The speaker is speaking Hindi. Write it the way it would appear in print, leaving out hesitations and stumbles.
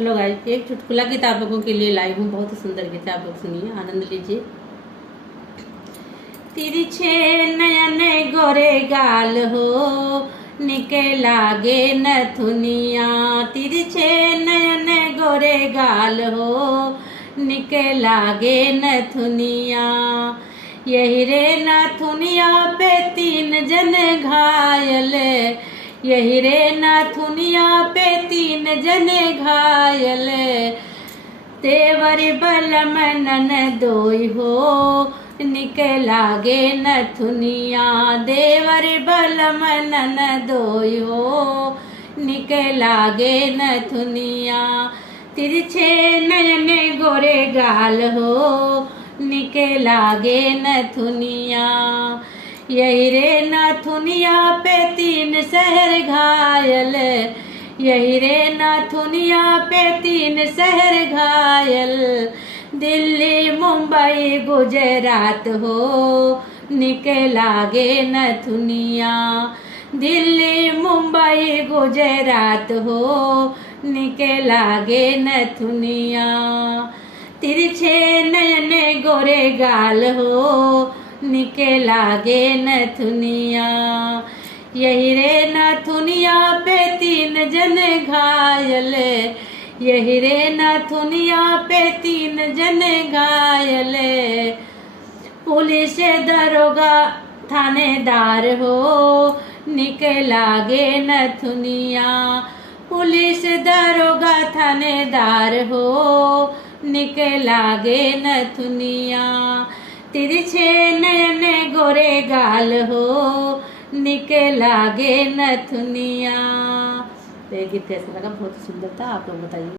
हेलो गाइस, एक चुटकुला गीत आप लोगों के लिए लाई हूँ। बहुत ही सुंदर गीत है, आप लोग सुनिए, आनंद लीजिए। तिरछे नयन गोरे गाल हो, निके लागे नथुनिया। तिरछे नयन गोरे गाल हो, निके लागे नथुनिया। यही रे नथुनिया पे तीन जन घायल, यही रे नाथुनिया पे तीन जने घायल। तेवर बलम ननदोई हो, निके लागे नथुनिया। देवर बलम ननदोई हो, निके लागे नथुनिया। तिरछे नयन गोरे गाल हो, निके लागे नथुनिया। यही रे नाथुनिया पे तीन शहर घायल, यही रे नाथुनिया पे तीन शहर घायल। दिल्ली मुंबई गुजरात हो, निके लागे नथुनिया। दिल्ली मुंबई गुजरात हो, निके लागे नथुनिया। तिरछे नयन गोरे गाल हो, निके लागे नथुनिया। यही रे नथुनिया पे तीन जन घायल, यही रे नथुनिया पे तीन जन घायल। पुलिस दरोगा थानेदार हो, निके लागे नथुनिया। पुलिस दरोगा थानेदार हो, निके लागे नथुनिया। तिरछे नयन गोरे गाल हो, निके लागे नथुनिया। तो ये गीत कैसा लगा? बहुत सुंदर था, आप लोग बताइए।